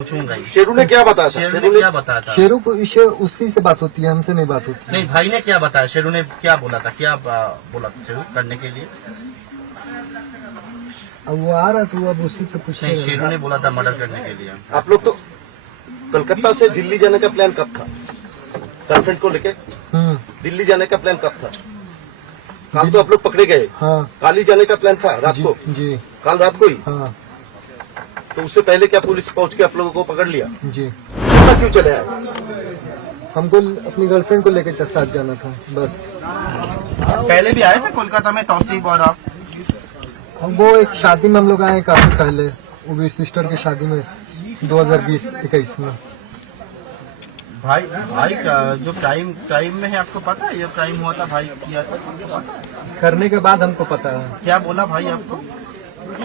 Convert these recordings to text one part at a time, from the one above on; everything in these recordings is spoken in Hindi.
पूछूंगा ही। शेरू ने क्या बताया था? शेरू ने क्या बताया था? शेरू को उसी से बात होती है, हमसे नहीं बात होती है। नहीं, भाई ने क्या बताया? शेरू ने क्या बोला था? क्या बोला था शेरू करने के लिए? अब वो आ रहा तो अब उसी से नहीं, पूछे। शेरू ने बोला था मर्डर करने के लिए। आप लोग तो कलकत्ता से दिल्ली जाने का प्लान कब था? गर्लफ्रेंड को लेके दिल्ली जाने का प्लान कब था? कल तो आप लोग पकड़े गए। हाँ कल ही जाने का प्लान था रात जी, को। जी कल रात को ही। हाँ तो उससे पहले क्या पुलिस पहुंच के आप लोगों को पकड़ लिया? जी। ऐसा क्यों चले आए? हमको अपनी गर्लफ्रेंड को लेकर साथ जाना था बस। पहले भी आए थे कोलकाता में तौसीफ और आप? अब वो एक शादी में हम लोग आए काफी पहले, वो भी सिस्टर की शादी में 2020-21 में। भाई का जो क्राइम में है आपको पता है? ये क्राइम हुआ था भाई किया था? करने के बाद हमको पता है क्या बोला भाई आपको?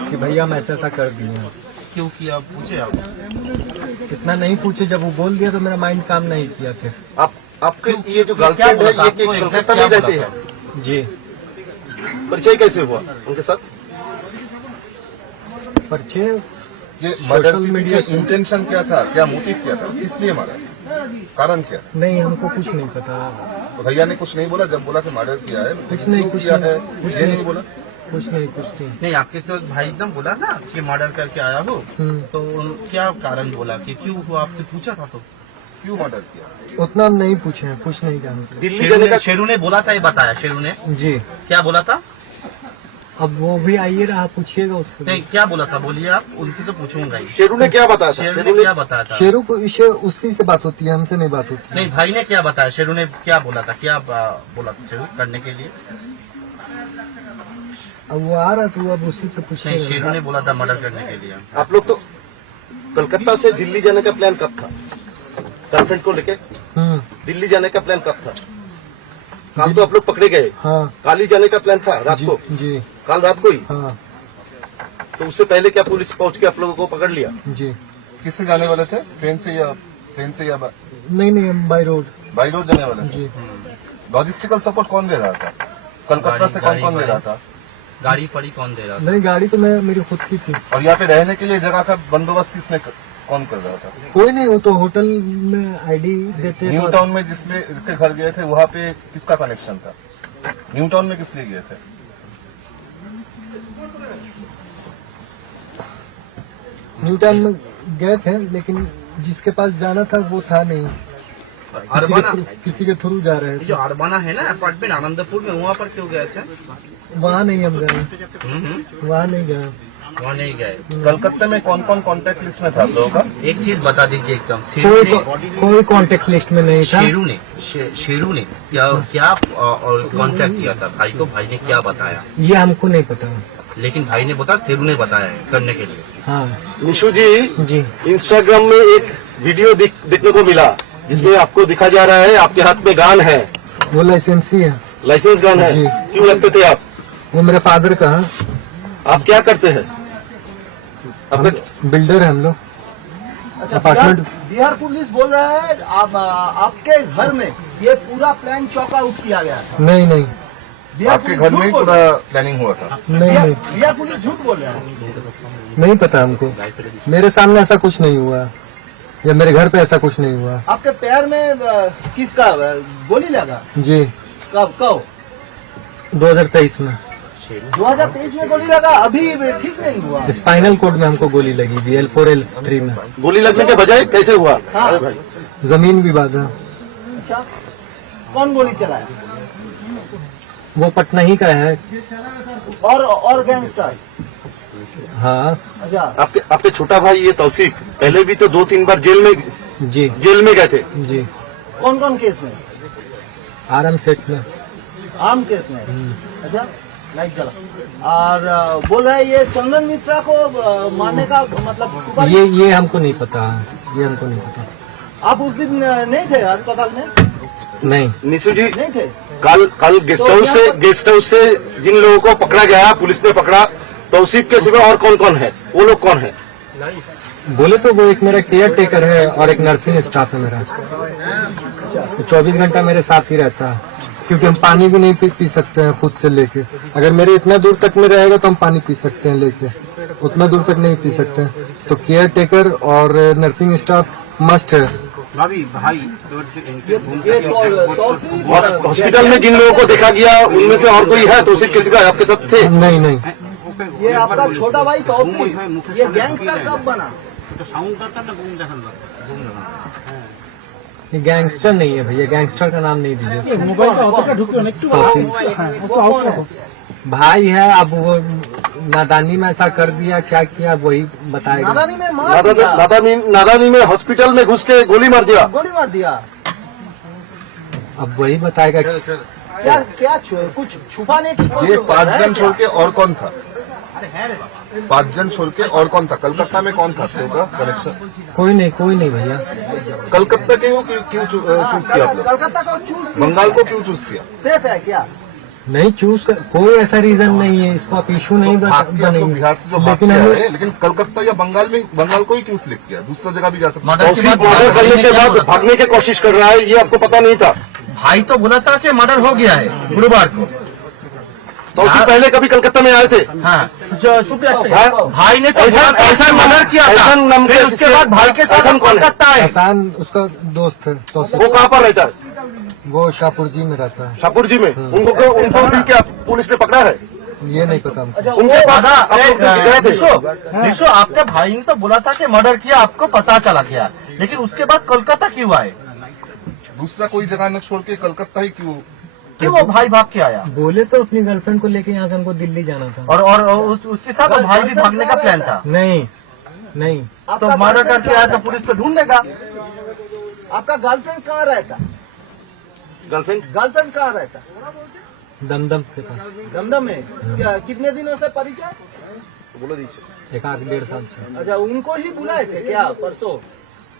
कि भैया हम ऐसा कर दिए। क्यों किया पूछे आप? इतना नहीं पूछे, जब वो बोल दिया तो मेरा माइंड काम नहीं किया फिर। आपके ये जो गर्लफ्रेंड है ये आपको कलकत्ता में रहती है? जी। परिचय कैसे हुआ उनके साथ? परिचय ये मर्डर सोशल के मीडिया पीछे इंटेंशन क्या था, क्या मोटिव क्या था, किस लिए मारा, कारण क्या? नहीं, हमको कुछ नहीं पता। तो भैया ने कुछ नहीं बोला जब बोला कि मर्डर किया है? कुछ नहीं, क्यों कुछ किया नहीं, है कुछ ये नहीं। नहीं बोला? कुछ नहीं। नहीं, आपके साथ भाई एकदम बोला ना कि मर्डर करके आया हो, तो क्या कारण बोला कि क्यों हुआ? आपने पूछा था तो क्यों मर्डर किया? उतना हम नहीं पूछे हैं, कुछ नहीं जानते। दिल्ली जाने का शेरू ने बोला था, ये बताया शेरू ने जी। क्या बोला था? अब वो भी आइए रहा, पूछिएगा उससे। नहीं, क्या बोला था बोलिए आप, उनकी तो पूछूंगा ही। शेरू ने क्या बताया था? शेरू ने क्या बताया था? शेरू को उसी से बात होती है, हमसे नहीं बात होती है। नहीं, भाई ने क्या बताया? शेरू ने क्या बोला था? क्या बोला था शेरू करने के लिए? अब वो आ रहा तो अब उसी से नहीं, पूछे। शेरू ने बोला था मर्डर करने के लिए। आप लोग तो कलकत्ता से दिल्ली जाने का प्लान कब था? गर्लफ्रेंड को लेके दिल्ली जाने का प्लान कब था? कल तो आप लोग पकड़े गए। हाँ कल ही जाने का प्लान था रात जी, को। जी कल रात को ही। हाँ तो उससे पहले क्या पुलिस पहुंच के आप लोगों को पकड़ लिया? जी। किससे जाने वाले थे? ट्रेन से या नहीं, हम बाई रोड। बाई रोड जाने वाले थे? जी। लॉजिस्टिकल सपोर्ट कौन दे रहा था? कलकत्ता से कौन दे रहा था? गाड़ी फड़ी कौन दे रहा था? नहीं, गाड़ी तो मेरी खुद की थी। और यहाँ पे रहने के लिए जगह का बंदोबस्त कौन कर रहा था? कोई नहीं, वो तो होटल में आईडी देते न्यू तो- टाउन में जिसके घर गए थे वहाँ पे किसका कनेक्शन था? न्यू टाउन में किस लिए गए थे? न्यू टाउन में गए थे, लेकिन जिसके पास जाना था वो था नहीं। किसी के थ्रू जा रहे ये थे। जो अरबाना है ना अपार्टमेंट आनंदपुर में, वहाँ पर क्यों गए थे? वहाँ नहीं हम गए, वहाँ नहीं गए। वहाँ नहीं गए। कलकत्ता में कौन कौन कॉन्टेक्ट लिस्ट में था आप लोगों का? एक चीज बता दीजिए एकदम, कोई कांटेक्ट लिस्ट में नहीं था। शेरू ने क्या और कांटेक्ट किया था भाई को? भाई ने क्या बताया? ये हमको नहीं पता। लेकिन भाई ने बताया, शेरू ने बताया है करने के लिए। हाँ निशु जी, जी। इंस्टाग्राम में एक वीडियो देखने को मिला जिसमें आपको दिखा जा रहा है आपके हाथ में गन है। वो लाइसेंसी है। लाइसेंस गन है? जी। क्यों रखते थे आप? वो मेरे फादर का है। आप क्या करते हैं? बिल्डर है हम लोग। अच्छा, अपार्टमेंट। बिहार पुलिस बोल रहा है आपके घर में ये पूरा प्लान चौक आउट किया गया था। नहीं नहीं बिहार आपके पुलिस घर में ही झूठ बोल पूरा रहा है। प्लानिंग हुआ था? नहीं बिहार पुलिस झूठ बोल रहा है। नहीं पता हमको। मेरे सामने ऐसा कुछ नहीं हुआ, या मेरे घर पे ऐसा कुछ नहीं हुआ। आपके पैर में किसका गोली लगा? जी, कब 2023 में 2023 में गोली लगा? अभी ठीक नहीं हुआ। स्पाइनल कोड में हमको गोली लगी थी, L4 L3 में। गोली लगने के बजाय कैसे हुआ? हाँ। अरे भाई, जमीन विवाद है। अच्छा, कौन गोली चलाया? वो पटना ही का है। और गैंगस्टर? हाँ अच्छा, आपके छोटा भाई ये तौसीफ पहले भी तो 2-3 बार जेल में गए थे। जी। कौन कौन केस में? आराम सेट में। आम केस में? अच्छा, लाइट जला। और बोल रहे हैं ये चंदन मिश्रा को मारने का मतलब सुपारी? ये हमको नहीं पता, ये हमको नहीं पता। आप उस दिन नहीं थे अस्पताल में? नहीं। निशु जी, नहीं थे। कल गेस्ट हाउस से जिन लोगों को पकड़ा गया, पुलिस ने पकड़ा, तौसीफ के सिवा और कौन कौन है? वो लोग कौन है? बोले तो वो एक मेरा केयर टेकर है और एक नर्सिंग स्टाफ है मेरा। 24 घंटा मेरे साथ ही रहता है, क्योंकि हम पानी भी नहीं पी सकते हैं खुद से लेके। अगर मेरे इतना दूर तक में रहेगा तो हम पानी पी सकते हैं लेके, उतना दूर तक नहीं पी सकते हैं। तो केयर टेकर और नर्सिंग स्टाफ मस्ट है। भाभी भाई ये तौसीफ हॉस्पिटल में जिन लोगों को देखा गया उनमें से और कोई है तो सिर्फ किसी का आपके साथ थे? नहीं नहीं, ये आपका छोटा भाई तौसीफ, ये गैंगस्टर कब बना? ये गैंगस्टर नहीं है भैया, गैंगस्टर का नाम नहीं दीजिए इसको। भाई है, अब वो नादानी में ऐसा कर दिया, क्या किया वही बताएगा। नादानी में मार दिया, नादानी में हॉस्पिटल में घुस के गोली मार दिया। गोली मार दिया। अब वही बताएगा। क्या क्या कुछ छुपाने की कोशिश ये कर रहा 5 है जन क्या? छोड़ के और कौन था? 5 जन छोड़ के और कौन था? कलकत्ता में कौन था उसका कनेक्शन? कोई नहीं भैया। कलकत्ता के क्यों चूज किया आप लोग? कलकत्ता को चूज बंगाल को क्यों चूज किया? सेफ है क्या? नहीं चूज कर, कोई ऐसा रीजन नहीं है, इसको आप इशू नहीं भाग के आप लोग बनेंगे। बिहार से जो भाग लेकिन के हमें आए, लेकिन कलकत्ता या बंगाल को ही क्यों सिलेक्ट किया? दूसरा जगह भी जा सकता है। तौसीफ मर्डर करने के बाद भागने की कोशिश कर रहा है, ये आपको पता नहीं था? भाई तो बोला था कि मर्डर हो गया है गुरुवार को। तौसीफ पहले कभी कलकत्ता में आए थे? हाँ, हाँ? भाई ने तो ऐसा- बोला था ऐसा कि मर्डर किया था। ऐसा नाम फिर के उसके किसके- बाद भाई के साथ ऐसा हम कौन है? कोलकाता आए। एहसान उसका दोस्त है तौसीफ, वो कहाँ पर रहता है? वो शाहपुर जी में रहता है। शाहपुर जी में। उनको भी क्या पुलिस ने पकड़ा है? ये नहीं पता हमसे। उनके पास दादा, आप लोग गए थे? निशो आपके भाई ने तो बोला था कि मर्डर किया, आपको पता चला गया, लेकिन उसके बाद कोलकाता क्यों आए? दूसरा कोई जगह न छोड़ के कलकत्ता ही क्यों? क्यों वो भाई भाग के आया? बोले तो अपनी गर्लफ्रेंड को लेके यहाँ से हमको दिल्ली जाना था। और उसके साथ वो भाई भी भागने का प्लान था। नहीं तो मर्डर करके आया तो पुलिस तो ढूंढ लेगा। आपका गर्लफ्रेंड कहाँ रहता? गर्लफ्रेंड कहाँ रहता? दमदम के पास दमदम में। क्या कितने दिनों से परिचय? बोलो दीजिए। 1.5 साल से। अच्छा, उनको ही बुलाए थे क्या परसों?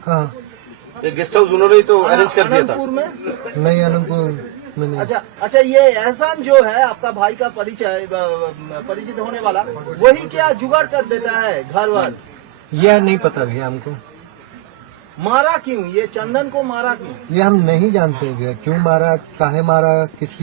हाँ एक गेस्ट हाउस उन्होंने ही तो अरेंज कर दिया था। अनंतपुर में। नहीं, अनंतपुर में नहीं। अच्छा, ये एहसान जो है आपका भाई का परिचित होने वाला, वही क्या जुगाड़ कर देता है घर वर? यह नहीं पता भैया हमको। मारा क्यों? ये चंदन को मारा क्यों? ये हम नहीं जानते भैया, क्यों मारा, काहे मारा, किस लिए